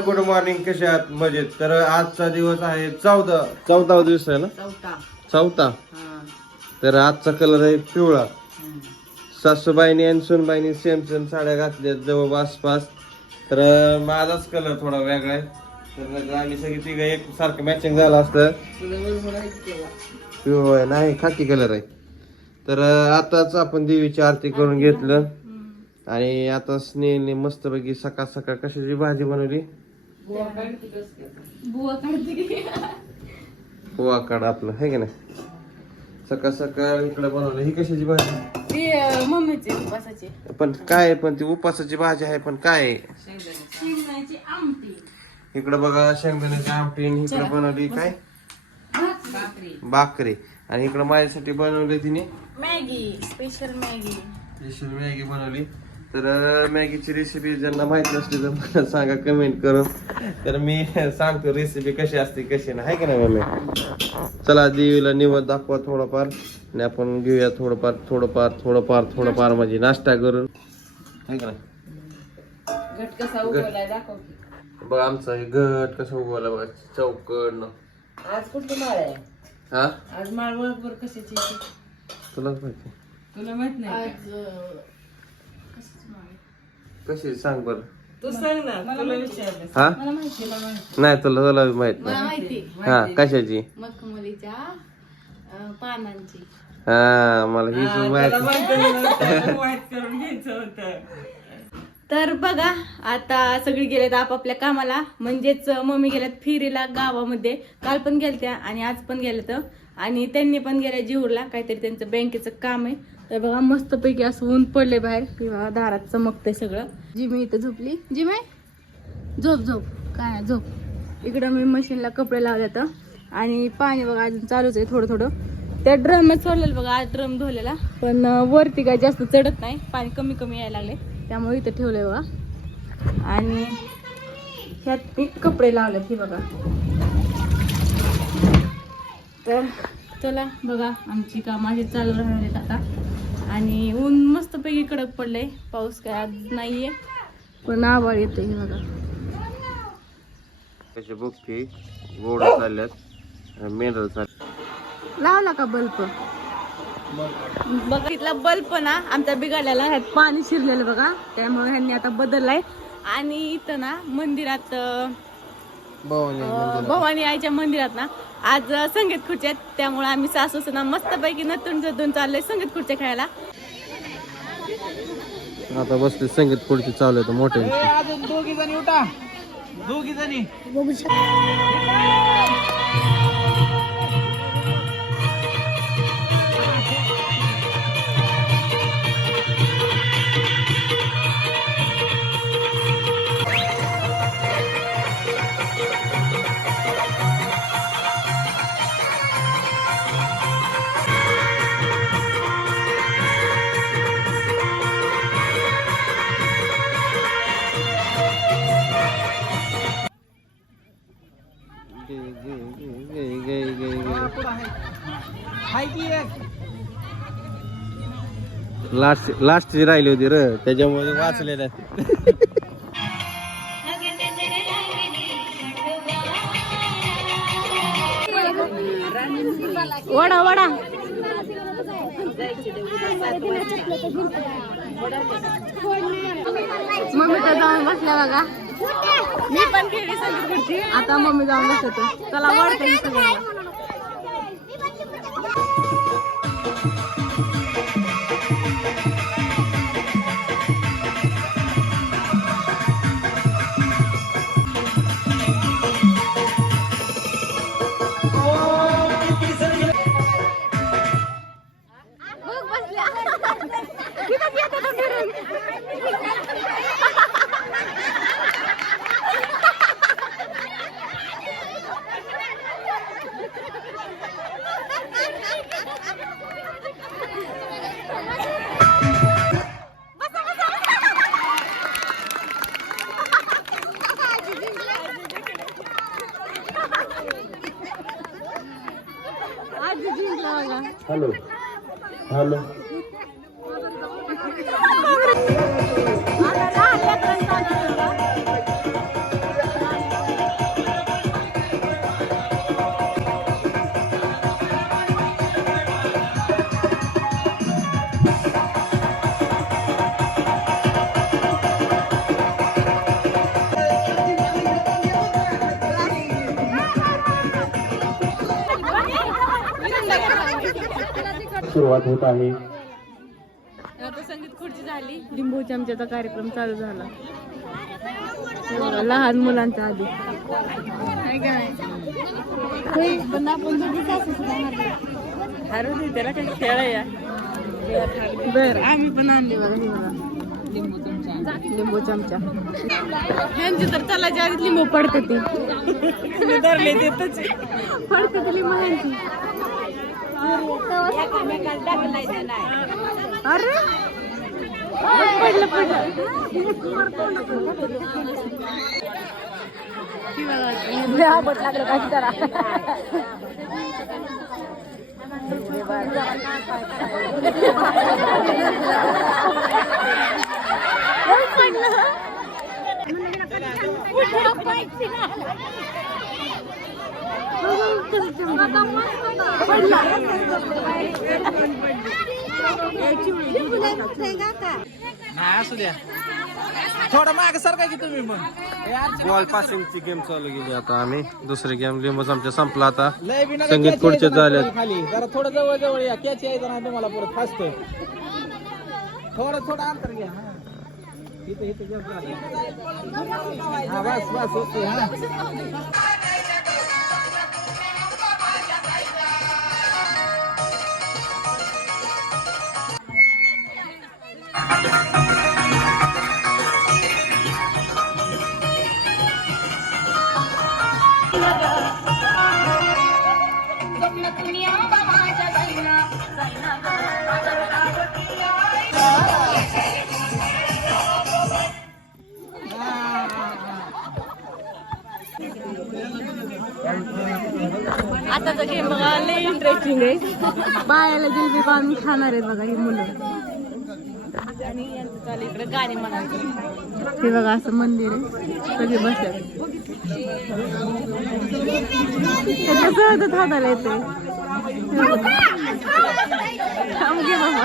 Good morning कशा आहात? मजेत. तर आजचा दिवस आहे चौदा. चौदा दिवस आहे ना? चौथा. चौथा? तर आजचा कलर आहे पिवळा. सासूबाईने आणि सुनबाईने सेम सेम साड्या घातल्या जवळपास पास तर माझाच कलर थोडा वेगळा आहे. तर आम्ही सगळी तिघं एक सारखं मॅचिंग झालं असतं. आहे. पिवळा नाही खाकी कलर आहे. तर आताच आपण देवीची आरती करून घेतलं. आणि आता स्नेहने मस्तपैकी सकाळ सकाळ कशाची भाजी बनवली? बुवा काढते पोहा काढ आपलं है की नाही? सकाळ सकाळ इकडे बनवलं. ही कशाची भाजी? ती मम्मीची उपासाची. पण काय आहे? पण ती उपासाची भाजी आहे पण काय आहे? शेंगदाण्याचं. शेंगदाण्याची आमटी. इकडे बघा शेंगदाण्याची आमटी आणि इकडे बनवली काय? भाकरी. भाकरी. आणि इकडे माझ्यासाठी बनवली तिने? Maggi special Maggi. Special Maggi बनवली. तर मॅगीची रेसिपी ज्यांना माहीत नसली तर मला सांगा कमेंट करून. तर मी सांगतो रेसिपी कशी असते कशी नाही. आहे की नाही मम्मी? चला देवीला निवड दाखवा थोडंफार. आणि आपण घेऊया थोडंफार थोडंफार थोडंफार थोडंफार म्हणजे नाश्ता करून. आहे का नाही? घट. बघ आमचा हे गट कसं उगवला बघा चौकड आज कुठली माळ आहे? हा? आज माळ ओळख बरं कशाची? तुलाच माहिती. तुला माहीत नाही का? आज अं, कशाची मागे? कशी सांग बर. तू सांग ना तुला विचारलं. हा? मला माहिती तुला माहीत. नाही तुला तुला माहीत मला नाही माहिती. हा कशाची? मखमलीच्या अं, पानांची. हा मला ही सुद्धा त्याला माहीत माहिती नव्हतं. वाईट करून घ्यायचं होतं. तर बघा आता सगळी गेलेत आपापल्या कामाला. म्हणजेच मम्मी गेल्यात फिरीला गावामध्ये. काल पण गेलत्या आणि आज पण गेल्यात आणि त्यांनी पण गेल्या जीवरला काहीतरी त्यांचं बँकेचं काम आहे. तर बघा मस्तपैकी असं ऊन पडले बाहेर. की बाबा दारात चमकते सगळं. जिमी इथं झोपली. जिमे? झोप झोप. काय झोप. इकडं मी मशीनला कपडे लावले तर आणि पाणी बघा अजून चालूच आहे थोडं थोडं. त्या ड्रम सोडलेलं बघा आज ड्रम धुवलेला. पण वरती काय जास्त चढत नाही. पाणी कमी कमी यायला लागले त्यामुळे इथं ठेवलंय बघा. आणि ह्यात मी कपडे लावलेत हे बघा. तर चला बघा आमची कामं चालू राहणार आहेत आता. आणि ऊन मस्तपैकी कडक पडलंय. पाऊस काय आज नाहीये. पण आवाळ येतोय हे बघा. कशा बुक्की गोडा चालल्यात मेंढर चालल्यात लावला का बल्ब? बघा इथला बल्ब ना आमचा बिघडलेला ह्यात पाणी शिरलेलं बघा. त्यामुळे ह्यांनी आता बदललाय. आणि इथं ना मंदिरात भवानी आईच्या मंदिरात ना आज संगीत खुर्च्या आहेत. त्यामुळे आम्ही सासू ना मस्तपैकी नतून जतून चाललोय संगीत खुर्च्या खेळायला. आता बसले संगीत पुढची चालू आहे मोठे लास्ट लास्टची राहिली होती र त्याच्यामुळे वाचले नाही वडा वडा. मम्मी तर जाऊन बसल्या बघा. मी पण आता मम्मी जाऊन बसत. चला वाढते बघा हॅलो सुरुवात होत आहे. आता संगीत खुर्ची झाली. लिंबू चमच्याचा कार्यक्रम चालू झाला. लहान मुलांचा आधी? अरे ते त्याला काय खेळ आहे या. बर. आम्ही पण आणली बघा. हे बघा लिंबू चमचा. लिंबू चमचा. ह्यांची तर चलाच्या आधीच लिंबू पडते ती. धरले ते पडते ती लिंबू ह्यांची अरे पडलं असू द्या. थोडं माग सारखा की तुम्ही मग. बॉल पासिंगची गेम चालू केली आता आम्ही. दुसरी गेम लिंबू चमचा संपला आता. संगीत. परत खाली. जरा थोडं जवळ जवळ या. कॅच यायचं ना तुम्हाला परत फास्ट थोडं थोडं अंतर घ्या. हा. इथं इथं जप झालं. हा बस बस ओके हा. आताचा गेम बघा लय इंटरेस्टिंग आहे. बायाला जिलबी बांधून खाणार आहेत बघा ही मुलं. आणि इकडे गाणे म्हणायचं. हे बघा असं मंदिर आहे. सगळे बसतात त्याच्या सहजच हाताला येते. थांब बाबा.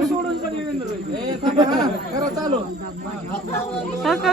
ए, थांबा, हा. करा चालू का,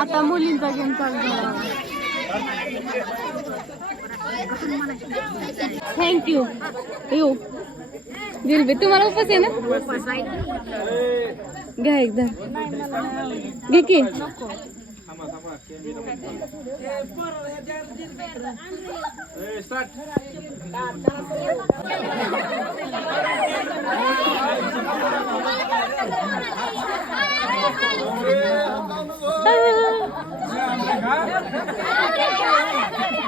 आता मुलींचा गेम चालू झाला. थँक्यू येऊ दिलबी तुम्हाला उपवास आहे ना? घ्या एकदा. घे की.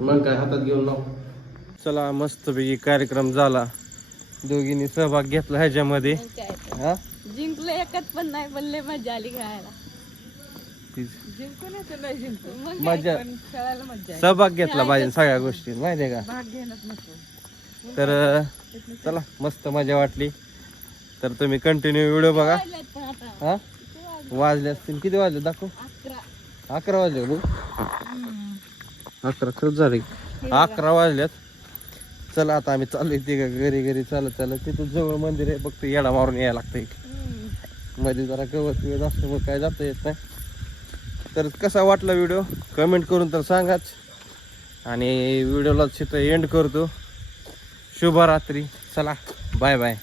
मग काय हातात घेऊन लाव. चला मस्तपैकी कार्यक्रम झाला. दोघींनी सहभाग घेतला ह्याच्यामध्ये. हा? जिंकलं एकच पण नाही लय मजा आली खेळायला. तीच. जिंकू नाही तर नाही जिंकू. मजा. पण खेळायला मजा आहे सहभाग घेतला पाहिजे सगळ्या गोष्टी माहितीये का? भाग घेणंच नको. तर चला मस्त मजा वाटली. तर तुम्ही कंटिन्यू व्हिडिओ बघा. हा? वाजले? असतील. किती वाजले? दाखव. अकरा. वाजले बघ. अकरा खरंच झाले. अकरा वाजल्यात. चला आता आम्ही चाललोय ते घरी घरी. चालत चालत तिथं जवळ मंदिर आहे. फक्त येडा मारून यायला लागतंय. मध्ये जरा गवत बिवत असल्यामुळे काय जाता येत नाही. तर कसा वाटला व्हिडिओ? कमेंट करून तर सांगाच. आणि व्हिडिओला तिथं एंड करतो. शुभरात्री. चला बाय बाय.